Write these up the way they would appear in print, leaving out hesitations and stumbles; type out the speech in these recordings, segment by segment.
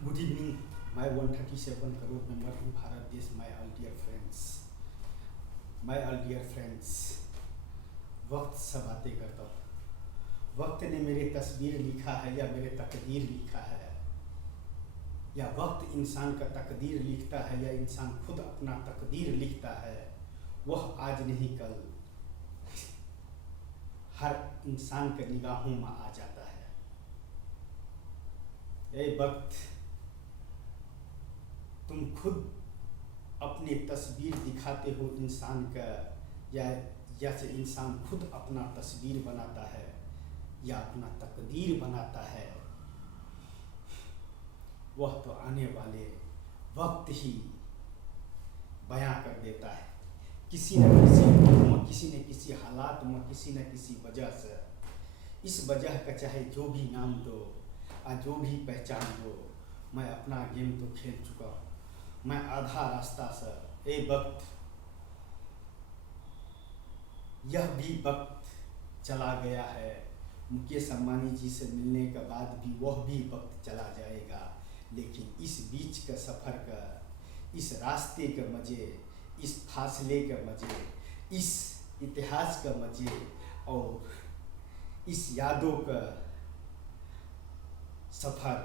Good evening my 137 crore member in Bharat देश, my all dear friends. वक्त सब बातें करता हूँ। वक्त ने मेरी तस्वीर लिखा है या मेरे तकदीर लिखा है, या वक्त इंसान का तकदीर लिखता है या इंसान खुद अपना तकदीर लिखता है, वह आज नहीं कल हर इंसान के निगाहों में आ जाता है। ए वक्त, तुम खुद अपनी तस्वीर दिखाते हो इंसान का, या से इंसान खुद अपना तस्वीर बनाता है या अपना तकदीर बनाता है, वह तो आने वाले वक्त ही बयां कर देता है। किसी न किसी हालात में, किसी न किसी वजह से, इस वजह का चाहे जो भी नाम दो या जो भी पहचान दो, मैं अपना गेम तो खेल चुका हूँ। मैं आधा रास्ता से, ए वक्त, यह भी वक्त चला गया है। मुकेश अंबानी जी से मिलने के बाद भी वह भी वक्त चला जाएगा, लेकिन इस बीच का सफ़र का, इस रास्ते के मज़े, इस फासले के मज़े, इस इतिहास का मज़े और इस यादों का सफ़र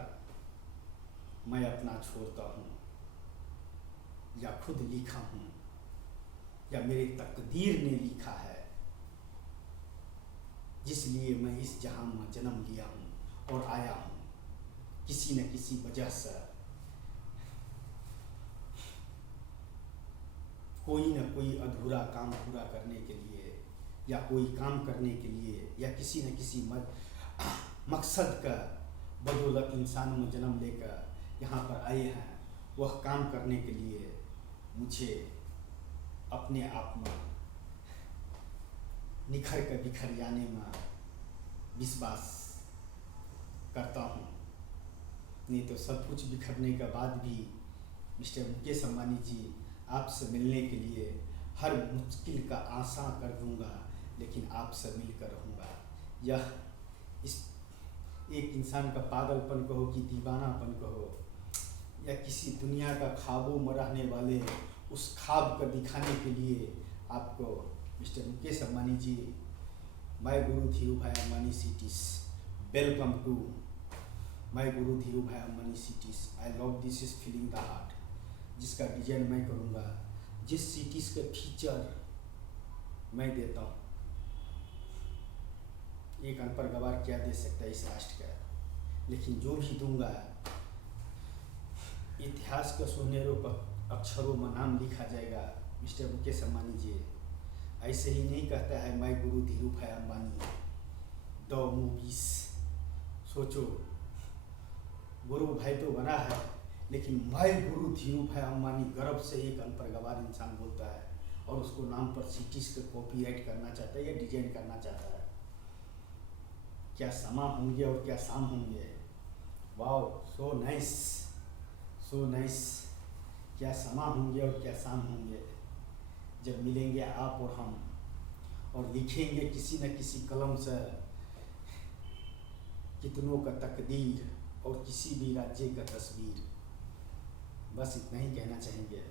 मैं अपना छोड़ता हूँ, या खुद लिखा हूँ या मेरी तकदीर ने लिखा है, जिसलिए मैं इस जहां में जन्म लिया हूँ और आया हूँ। किसी न किसी वजह से कोई न कोई अधूरा काम पूरा करने के लिए, या कोई काम करने के लिए, या किसी न किसी मकसद का बदौलत इंसान में जन्म लेकर यहाँ पर आए हैं। वह काम करने के लिए मुझे अपने आप में निखर कर बिखर जाने में विश्वास करता हूँ। नहीं तो सब कुछ बिखरने के बाद भी मिस्टर मुकेश अंबानी जी, आपसे मिलने के लिए हर मुश्किल का आसान कर दूंगा, लेकिन आपसे मिलकर रहूँगा। यह इस एक इंसान का पागलपन कहो कि दीवानापन कहो, या किसी दुनिया का ख्वाबों में रहने वाले उस ख्वाब को दिखाने के लिए आपको mister Mukesh Ambani ji, my Guru Dhirubhai Ambani cities, welcome to my Guru Dhirubhai Ambani cities. I love this is feeling the heart, जिसका डिजाइन मैं करूँगा, जिस सिटीज़ के फीचर मैं देता हूँ। एक अनपढ़ गवार क्या दे सकता है इस राष्ट्र का, लेकिन जो भी दूंगा इतिहास के सुनहरों पर अक्षरों में नाम लिखा जाएगा। मिस्टर मुकेश अंबानी जी ऐसे ही नहीं कहता है my Guru Dhirubhai Ambani the movies. सोचो, गुरु भाई तो बना है, लेकिन माय गुरु धीरू भाई अंबानी गर्व से एक अनपढ़ गवार इंसान बोलता है, और उसको नाम पर सिटीज के कॉपीराइट करना चाहता है या डिजाइन करना चाहता है। क्या समा होंगे और क्या शाम होंगे। Wow, so nice, so nice. क्या समा होंगे और क्या शाम होंगे जब मिलेंगे आप और हम, और लिखेंगे किसी न किसी कलम से कितनों का तकदीर और किसी भी राज्य का तस्वीर। बस इतना ही कहना चाहेंगे।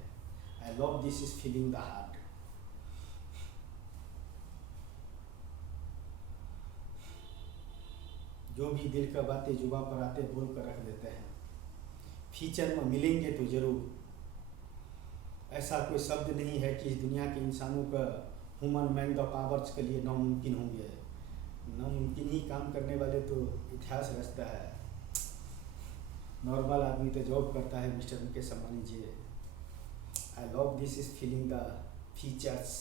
आई love this is feeling the heart. जो भी दिल का बातें जुबा पर आते बोल कर रख देते हैं। फ्यूचर में मिलेंगे तो जरूर। ऐसा कोई शब्द नहीं है कि इस दुनिया के इंसानों का ह्यूमन मैन द पावर्स के लिए नामुमकिन होंगे। नामुमकिन ही काम करने वाले तो इतिहास रचता है। नॉर्मल आदमी तो जॉब करता है। Mister Mukesh Ambani ji, I love this is feeling the features,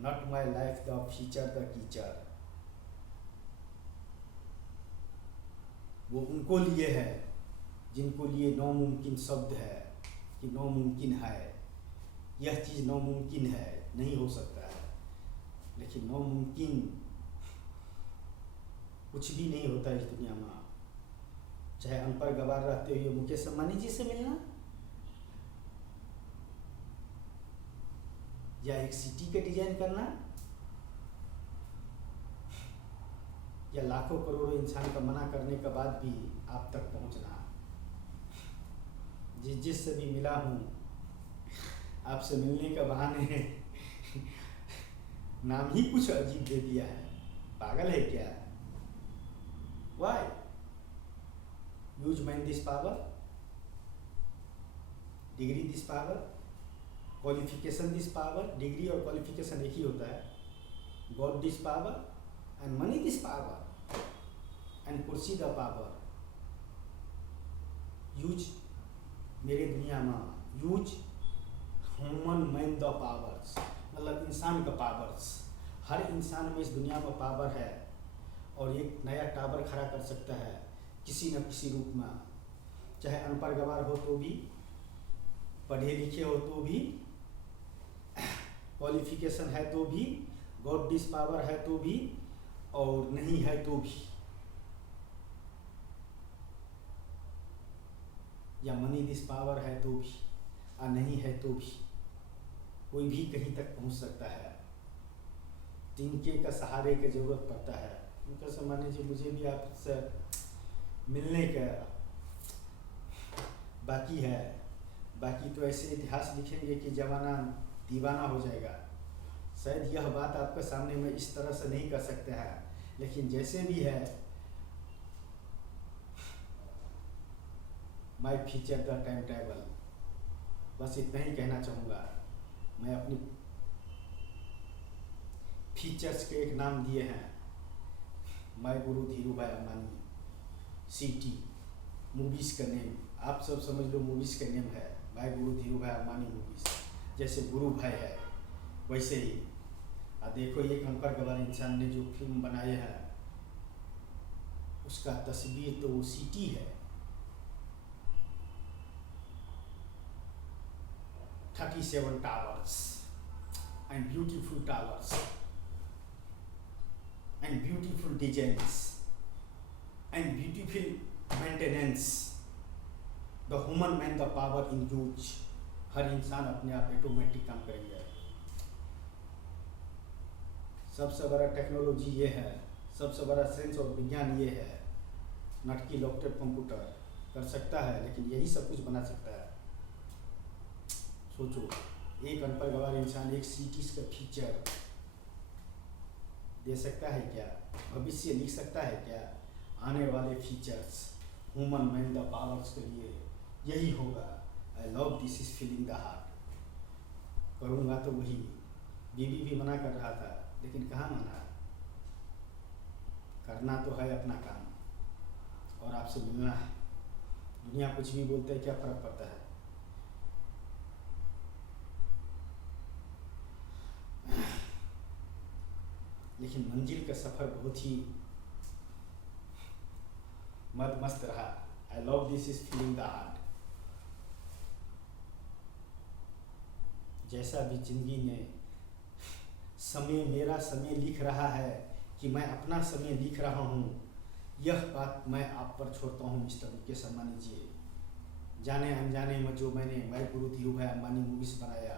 not my life the feature the कीचर। वो उनको लिए है जिनको लिए नामुमकिन शब्द है, कि नामुमकिन है, यह चीज़ नामुमकिन है, नहीं हो सकता है। लेकिन नामुमकिन कुछ भी नहीं होता इस दुनिया में। चाहे अनपढ़ गवार रहते हुए मुकेश अंबानी जी से मिलना, या एक सिटी का डिजाइन करना, या लाखों करोड़ों इंसान का मना करने के बाद भी आप तक पहुंचना। जिससे भी मिला हूँ आपसे मिलने का बहाने नाम ही कुछ अजीब दे दिया है। पागल है क्या? Why? Use mind this power, degree this power, qualification this power. Degree और क्वालिफिकेशन एक ही होता है। God this power and money this power and कुर्सी द पावर। यूज मेरे दुनिया में use human man the powers, मतलब इंसान का पावर्स। हर इंसान में इस दुनिया में पावर है और एक नया टावर खड़ा कर सकता है किसी न किसी रूप में, चाहे अनपढ़ गवार हो तो भी, पढ़े लिखे हो तो भी, क्वालिफिकेशन है तो भी, गॉड दिस पावर है तो भी, और नहीं है तो भी, या मनी दिस पावर है तो भी, और नहीं है तो भी, कोई भी कहीं तक पहुंच सकता है। तिनके का सहारे की जरूरत पड़ता है। उनका सम्मान जी, मुझे भी आपसे मिलने का बाकी है। बाकी तो ऐसे इतिहास लिखेंगे कि जमाना दीवाना हो जाएगा। शायद यह बात आपके सामने में इस तरह से नहीं कर सकते हैं, लेकिन जैसे भी है, माई फीचर द टाइम टेबल, बस इतना ही कहना चाहूँगा। मैं अपनी फीचर्स के एक नाम दिए हैं, माई गुरु धीरू भाई अम्बानी, सीटी मूवीज़ का नेम। आप सब समझ लो मूवीज़ का नेम है माई गुरु धीरू भाई अम्बानी मूवीज़। जैसे गुरु भाई है वैसे ही देखो, एक अनपढ़ गवार इंसान ने जो फिल्म बनाए हैं उसका तस्वीर तो वो सीटी है। 37 towers and beautiful towers and beautiful designs and beautiful maintenance. The human man the power in use. हर इंसान अपने आप ऑटोमेटिक काम करेंगे। सबसे बड़ा टेक्नोलॉजी ये है, सबसे बड़ा साइंस और विज्ञान ये है। नटकी लैपटॉप कंप्यूटर कर सकता है, लेकिन यही सब कुछ बना सकता है। सोचो, एक अनपढ़ गवार इंसान एक सीटीज का फीचर दे सकता है क्या? भविष्य लिख सकता है क्या? आने वाले features human man the powers के लिए यही होगा। आई love this is feeling the heart. करूँगा तो वही। बीबी भी मना कर रहा था, लेकिन कहाँ माना। करना तो है अपना काम और आपसे मिलना है। दुनिया कुछ भी बोलते है, क्या फर्क पड़ता है। लेकिन मंजिल का सफ़र बहुत ही मद मस्त रहा। आई love this is feeling the heart. जैसा भी जिंदगी ने समय, मेरा समय लिख रहा है कि मैं अपना समय लिख रहा हूँ, यह बात मैं आप पर छोड़ता हूँ मिस्टर मुकेश अम्बानी जी। जाने अनजाने में जो मैंने माई गुरु धीरू भाई अम्बानी मूवीज़ बनाया,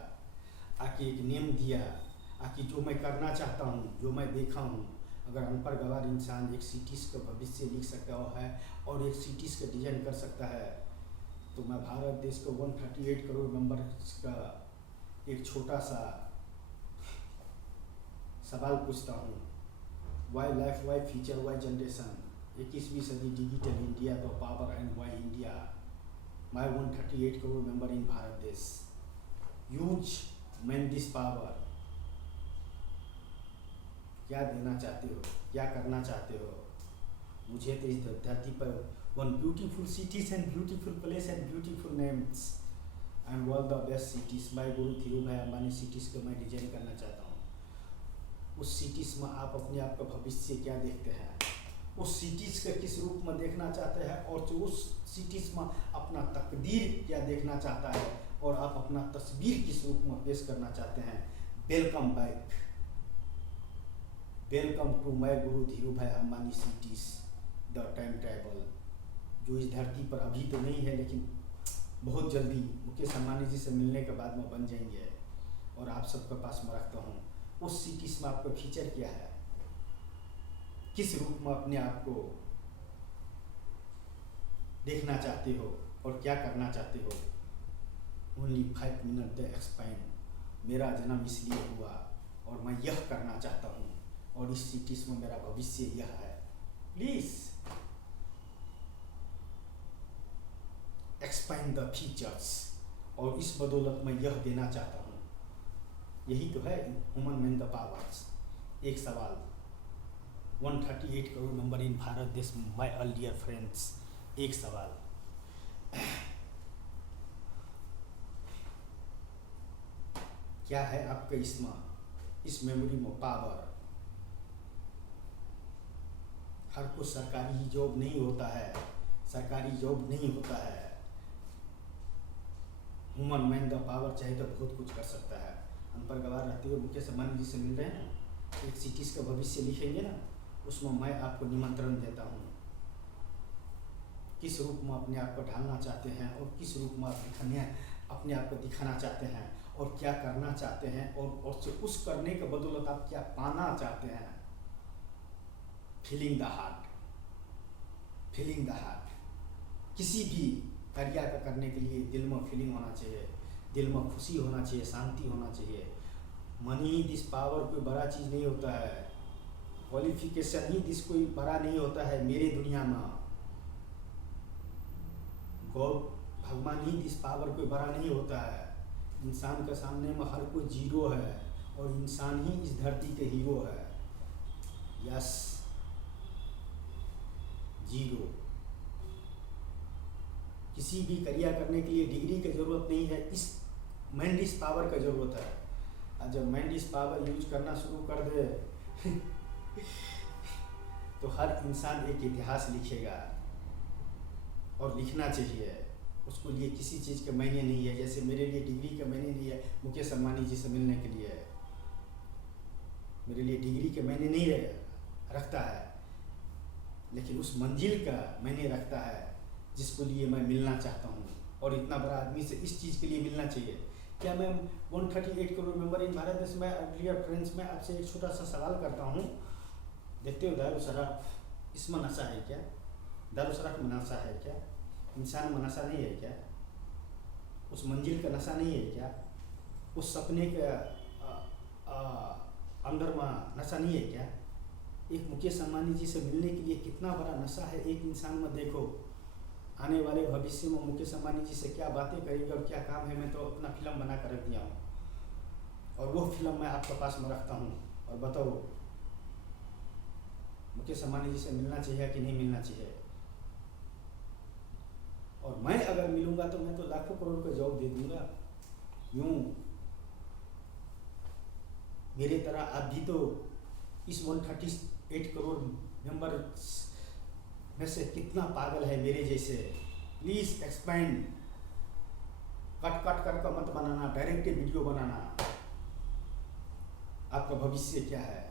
आके एक नेम दिया, आके जो मैं करना चाहता हूँ, जो मैं देखा हूँ, अगर अनपढ़ गवार इंसान एक सिटीज़ का भविष्य लिख सकता है और एक सिटीज़ का डिजाइन कर सकता है, तो मैं भारत देश को 138 करोड़ मेंबर्स का एक छोटा सा सवाल पूछता हूँ। Why life, why future, why generation. 21वीं सदी digital India the power and why India. My 138 crore member in Bharat देश। Use man this power. क्या देना चाहते हो, क्या करना चाहते हो? मुझे तो इस धरती पर one beautiful cities and beautiful place and beautiful names and all the best cities. My Guru Dhirubhai Ambani cities को मैं डिजाइन करना चाहता हूँ। उस सिटीज़ में आप अपने आप का भविष्य क्या देखते हैं, उस सिटीज़ का किस रूप में देखना चाहते हैं, और जो उस सिटीज़ में अपना तकदीर क्या देखना चाहता है, और आप अपना तस्वीर किस रूप में पेश करना चाहते हैं। Welcome back, welcome to my Guru Dhirubhai Ambani cities the time travel, जो इस धरती पर अभी तो नहीं है, लेकिन बहुत जल्दी मुकेश अम्बानी जी से मिलने के बाद में बन जाएंगे। और आप सबके पास मैं रखता हूँ उस सिटीज़ में आपका फीचर क्या है, किस रूप में अपने आप को देखना चाहते हो और क्या करना चाहते हो। Only 5 minute the explain. मेरा जन्म इसलिए हुआ और मैं यह करना चाहता हूँ और इस सिटीज़ में मेरा भविष्य यह है। Please explain the features. और इस बदौलत मैं यह देना चाहता हूँ। यही तो है ह्यूमन मैन द पावर्स। एक सवाल, 138 करोड़ मेंबर इन भारत देश, माय ऑल डियर फ्रेंड्स। एक सवाल, क्या है आपके इसमें, इस मेमोरी में पावर? हर कुछ सरकारी जॉब नहीं होता है, सरकारी जॉब नहीं होता है। ह्यूमन मैन द पावर चाहे तो बहुत कुछ कर सकता है। अनपढ़ गवार रहते हुए मुकेश अंबानी जी से मिल रहे हैं, एक सिटीज़ का भविष्य लिखेंगे ना, उसमें मैं आपको निमंत्रण देता हूँ। किस रूप में अपने आप को ढालना चाहते हैं और किस रूप में आप अपने आप को दिखाना चाहते हैं और क्या करना चाहते हैं और उस करने के बदौलत आप क्या पाना चाहते हैं। Feeling the heart, feeling the heart. किसी भी कार्य का करने के लिए दिल में फीलिंग होना चाहिए, दिल में खुशी होना चाहिए, शांति होना चाहिए। मनी दिस पावर कोई बड़ा चीज़ नहीं होता है, क्वालिफिकेशन ही दिस कोई बड़ा नहीं होता है मेरे दुनिया में। गॉड भगवान ही दिस पावर कोई बड़ा नहीं होता है। इंसान के सामने में हर कोई जीरो है और इंसान ही इस धरती के हीरो है। Yes, zero. किसी भी कार्य करने के लिए डिग्री की ज़रूरत नहीं है, इस मैंडिस पावर का ज़रूरत है। और जब मैंडिस पावर यूज करना शुरू कर दे तो हर इंसान एक इतिहास लिखेगा और लिखना चाहिए। उसको लिए किसी चीज़ के मायने नहीं है। जैसे मेरे लिए डिग्री का मायने नहीं है मुकेश अंबानी जी से मिलने के लिए, मेरे लिए डिग्री के मायने नहीं रखता है, लेकिन उस मंजिल का मायने रखता है जिसको लिए मैं मिलना चाहता हूँ। और इतना बड़ा आदमी से इस चीज़ के लिए मिलना चाहिए। क्या मैं 138 करोड़ मेंबर इन भारत देश में, डियर फ्रेंड्स, मैं आपसे एक छोटा सा सवाल करता हूँ। देखते हो दारू शराब, इसमें नशा है क्या? दारू शराब में नशा है क्या? इंसान में नशा नहीं है क्या? उस मंजिल का नशा नहीं है क्या? उस सपने के अंदर में नशा नहीं है क्या? एक मुकेश अंबानी जी से मिलने के लिए कितना बड़ा नशा है एक इंसान में। देखो आने वाले भविष्य में मुकेश अंबानी जी से क्या बातें करेंगे और क्या काम है। मैं तो अपना फिल्म बना कर रख दिया हूँ और वो फिल्म मैं आपके पास में रखता हूँ। और बताओ मुकेश अंबानी जी से मिलना चाहिए कि नहीं मिलना चाहिए? और मैं अगर मिलूंगा तो मैं तो लाखों करोड़ का जॉब दे दूंगा। यूं मेरे तरह आप भी तो इस 138 करोड़ मेंबर में से कितना पागल है मेरे जैसे। प्लीज़ एक्सपेंड, कट कर मत बनाना, डायरेक्ट वीडियो बनाना। आपका भविष्य क्या है?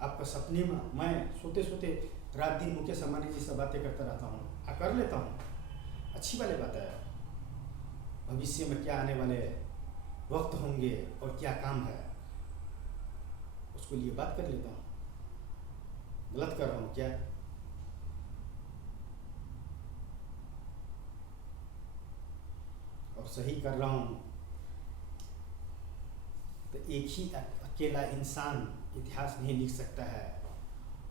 आपका सपने में मैं सोते सोते रात दिन मुकेश अंबानी जी से बातें करता रहता हूँ, कर लेता हूँ, अच्छी वाली बात है। भविष्य में क्या आने वाले वक्त होंगे और क्या काम है उसको लिए बात कर लेता हूँ। गलत कर रहा हूँ क्या? और सही कर रहा हूँ। तो एक ही अकेला इंसान इतिहास नहीं लिख सकता है,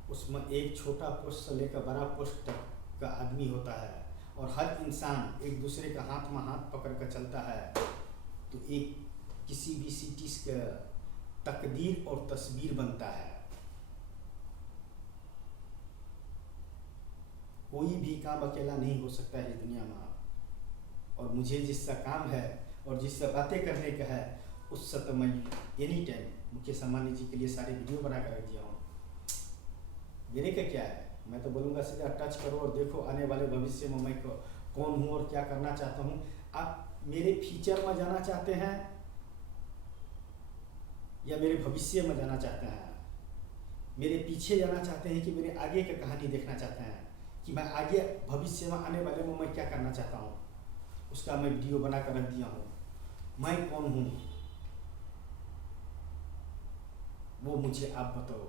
उसमें एक छोटा पोस्ट से लेकर बड़ा पोस्ट तक का आदमी होता है और हर इंसान एक दूसरे का हाथ में हाथ पकड़ कर चलता है। तो एक किसी भी सिटीज़ का तकदीर और तस्वीर बनता है। कोई भी काम अकेला नहीं हो सकता है इस दुनिया में। और मुझे जिसका काम है और जिससे बातें करने का है उससे तो मैं एनी टाइम मुकेश अंबानी जी के लिए सारे वीडियो बना कर रख दिया हूँ। मेरे का क्या है, मैं तो बोलूँगा सीधा टच करो और देखो आने वाले भविष्य में मैं कौन हूँ और क्या करना चाहता हूँ। आप मेरे फ्यूचर में जाना चाहते हैं या मेरे भविष्य में जाना चाहते हैं? मेरे पीछे जाना चाहते हैं कि मेरे आगे की कहानी देखना चाहते हैं कि मैं आगे भविष्य में आने वाले में मैं क्या करना चाहता हूँ? उसका मैं वीडियो बना कर रख दिया हूँ। मैं कौन हूँ वो मुझे आप बताओ।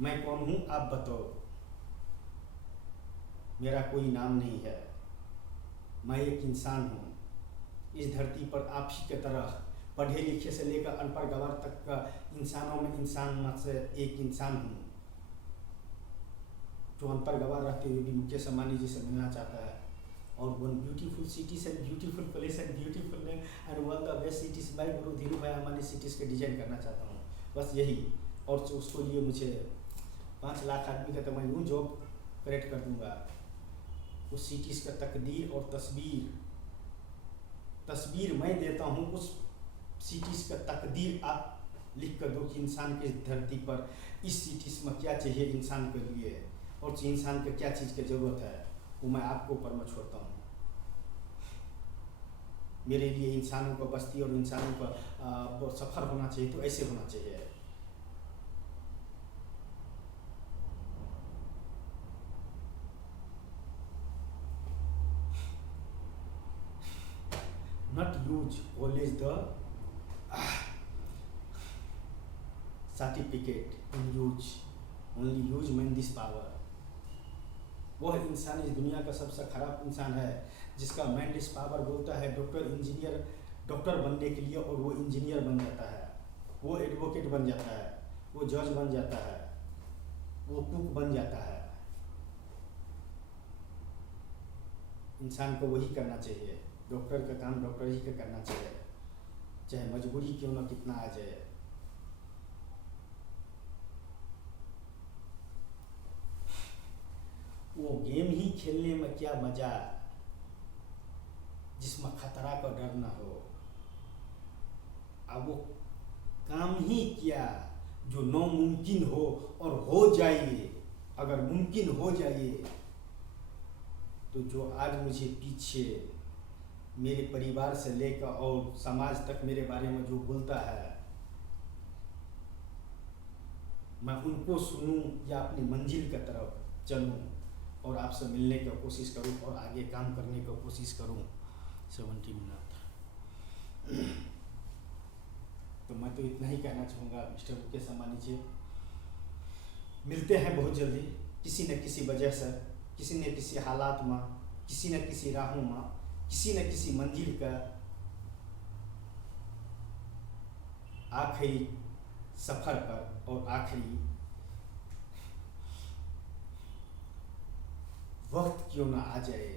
मैं कौन हूँ आप बताओ। मेरा कोई नाम नहीं है, मैं एक इंसान हूँ, इस धरती पर आप ही के तरह पढ़े लिखे से लेकर अनपढ़ गंवार तक का इंसानों में इंसान में से एक इंसान हूँ, जो अनपढ़ गंवार रहते हुए भी मुकेश अंबानी जी से मिलना चाहता है। और one beautiful cities and beautiful place and beautiful name and one the best cities by Guru Dhirubhai Ambani cities के डिजाइन करना चाहता हूँ, बस यही। और उसको लिए मुझे 5 लाख आदमी का तो मैं यूँ जॉब क्रिएट कर दूँगा। उस सिटीज़ का तकदीर और तस्वीर मैं देता हूँ, उस सिटीज़ का तकदीर आप लिख कर दो कि इंसान की धरती पर इस सिटीज़ में क्या चाहिए इंसान के लिए, और इंसान को क्या चीज़ की ज़रूरत है, वो मैं आपके ऊपर में छोड़ता हूँ। मेरे लिए इंसानों को बस्ती और इंसानों का सफ़र होना चाहिए तो ऐसे होना चाहिए। Not use always the certificate in use, only use when this power। वह इंसान इस दुनिया का सबसे खराब इंसान है जिसका माइंड इस पावर बोलता है डॉक्टर बनने के लिए, और वो इंजीनियर बन जाता है, वो एडवोकेट बन जाता है, वो जज बन जाता है, वो कुक बन जाता है। इंसान को वही करना चाहिए, डॉक्टर का काम डॉक्टर ही का करना चाहिए, चाहे मजबूरी क्यों ना कितना आ जाए। वो गेम ही खेलने में क्या मजा जिसमें खतरा का डर ना हो। अब वो काम ही क्या जो नामुमकिन हो और हो जाइए, अगर मुमकिन हो जाइए तो जो आज मुझे पीछे मेरे परिवार से लेकर और समाज तक मेरे बारे में जो बोलता है, मैं उनको सुनूं या अपनी मंजिल की तरफ चलूं और आपसे मिलने की कोशिश करूं और आगे काम करने की कोशिश करूं। 70 मिनट तो मैं तो इतना ही कहना चाहूँगा। मिस्टर मुकेश अंबानी जी, मिलते हैं बहुत जल्दी, किसी न किसी वजह से, किसी न किसी हालात में, किसी न किसी राहों में, किसी न किसी मंजिल का आखिरी सफ़र पर और आखिरी वक्त क्यों ना आ जाए,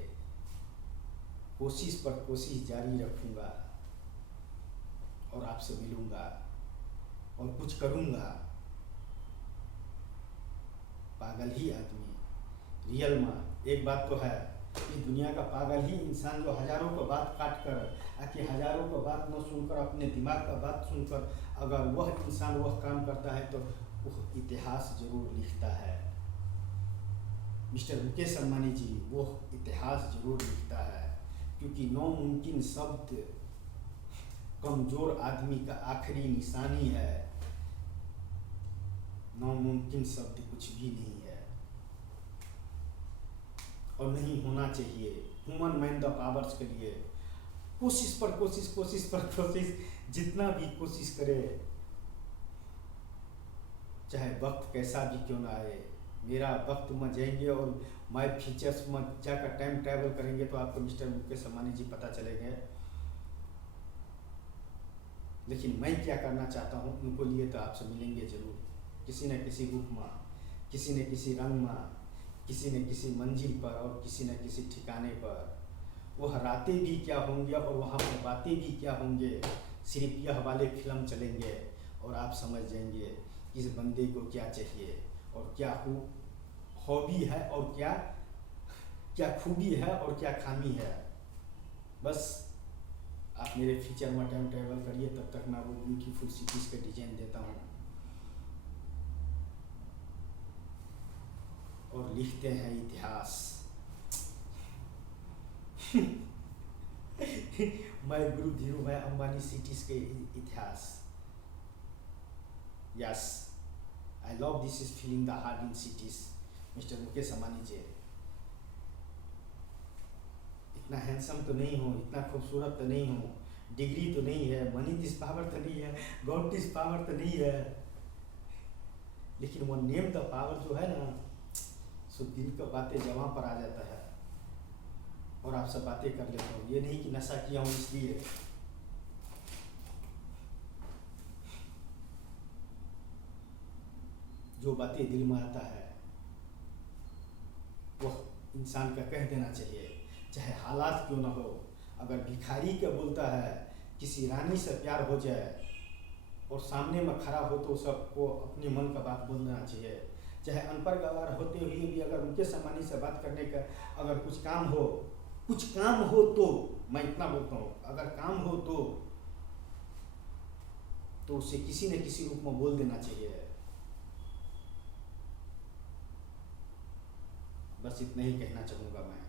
कोशिश पर कोशिश जारी रखूँगा और आपसे मिलूँगा और कुछ करूँगा। पागल ही आदमी रियल में। एक बात तो है, इस दुनिया का पागल ही इंसान जो हज़ारों को बात काट कर आके हज़ारों को बात न सुनकर अपने दिमाग का बात सुनकर अगर वह इंसान वह काम करता है तो वह इतिहास जरूर लिखता है। मिस्टर मुकेश अंबानी जी वो इतिहास जरूर लिखता है, क्योंकि नामुमकिन शब्द कमज़ोर आदमी का आखिरी निशानी है। नामुमकिन शब्द कुछ भी नहीं है और नहीं होना चाहिए। ह्यूमन माइंड द पावर्स के लिए कोशिश पर कोशिश, जितना भी कोशिश करे, चाहे वक्त कैसा भी क्यों ना आए। मेरा वक्त में जाएंगे और माय फीचर्स में जाकर टाइम ट्रैवल करेंगे तो आपको मिस्टर मुकेश अंबानी जी पता चलेंगे। लेकिन मैं क्या करना चाहता हूँ उनको लिए तो आपसे मिलेंगे ज़रूर, किसी न किसी रूप में, किसी न किसी रंग में, किसी न किसी मंजिल पर और किसी न किसी ठिकाने पर। वह रातें भी क्या होंगे और वहाँ पर बातें भी क्या होंगे, सिर्फ यह वाले फिल्म चलेंगे और आप समझ जाएंगे इस बंदे को क्या चाहिए और क्या हॉबी है और क्या खूबी है और क्या खामी है। बस आप मेरे फीचर में टाइम ट्रैवल करिए, तब तक मैं वो ब्यूटीफुल सिटीज़ का डिजाइन देता हूँ और लिखते हैं इतिहास। मैं गुरु धीरू भाई अंबानी सिटीज़ के इतिहास। Yes, I love this is feeling the heart in cities. Mister Mukesh Ambani ji, इतना हैंडसम तो नहीं हो, इतना खूबसूरत तो नहीं हो, डिग्री तो नहीं है, मनी दिस पावर तो नहीं है, गॉड दिस पावर तो नहीं है, लेकिन वो नेम द पावर जो है ना, सो दिल का बातें जवां पर आ जाता है। और आपसे बातें कर लेता हूँ। ये नहीं कि नशा किया हूँ इसलिए। जो बातें दिल में आता है वह इंसान का कह देना चाहिए, चाहे हालात क्यों ना हो। अगर भिखारी का बोलता है किसी रानी से प्यार हो जाए और सामने में खड़ा हो तो सबको अपने मन का बात बोल देना चाहिए। चाहे अनपढ़ गवार होते हुए भी अगर उनके सम्मानी से बात करने का अगर कुछ काम हो तो मैं इतना बोलता हूँ, अगर काम हो तो उसे किसी न किसी रूप में बोल देना चाहिए। बस इतना ही कहना चाहूँगा मैं।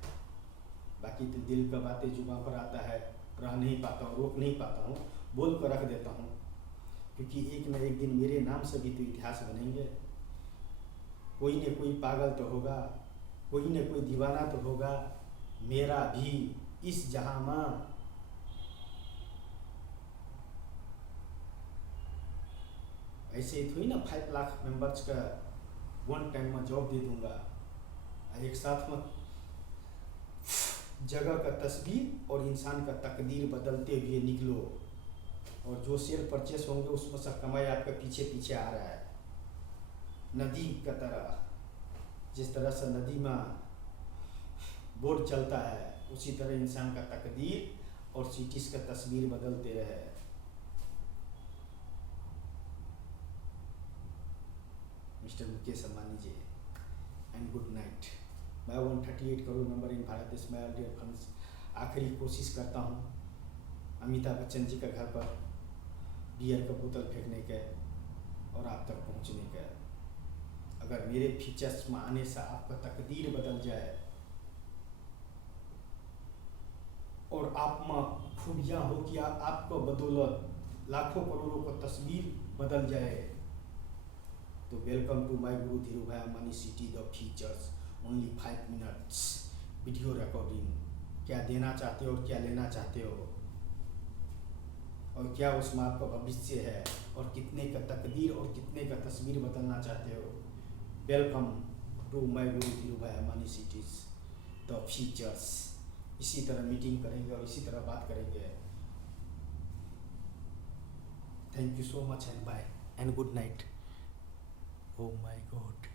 बाकी तो दिल का बातें जुबान पर आता है, रह नहीं पाता हूँ, रोक नहीं पाता हूँ, बोल कर रख देता हूँ, क्योंकि एक न एक दिन मेरे नाम से भी तो इतिहास बनेंगे। कोई न कोई पागल तो होगा, कोई न कोई दीवाना तो होगा, मेरा भी इस जहां में। ऐसे ही थोड़ी ना 5 लाख मेंबर्स का वन टाइम में जॉब दे दूंगा। एक साथ में जगह का तस्वीर और इंसान का तकदीर बदलते हुए निकलो, और जो शेयर परचेस होंगे उसमें से कमाई आपके पीछे पीछे आ रहा है। नदी का तरह, जिस तरह से नदी में बोट चलता है, उसी तरह इंसान का तकदीर और सिटीज का तस्वीर बदलते रहे। Mister Mukesh Ambani ji, and good night. मैं 138 crore member in Bharat smile dear funds आखिरी कोशिश करता हूँ अमिताभ बच्चन जी के घर पर बियर का बोतल फेंकने के और आप तक पहुँचने के। अगर मेरे फीचर्स में आने से आपका तकदीर बदल जाए और आप में खूबियाँ हो कि आपको बदौलत लाखों करोड़ों का तस्वीर बदल जाए, तो welcome to my Guru Dhirubhai Ambani city the features. Only 5 minutes video recording. क्या देना चाहते हो और क्या लेना चाहते हो, और क्या उसमें आपका भविष्य है, और कितने का तकदीर और कितने का तस्वीर बदलना चाहते हो। Welcome to my Guru Dhirubhai Ambani cities the features. इसी तरह मीटिंग करेंगे और इसी तरह बात करेंगे। Thank you so much and bye and good night. Oh my God.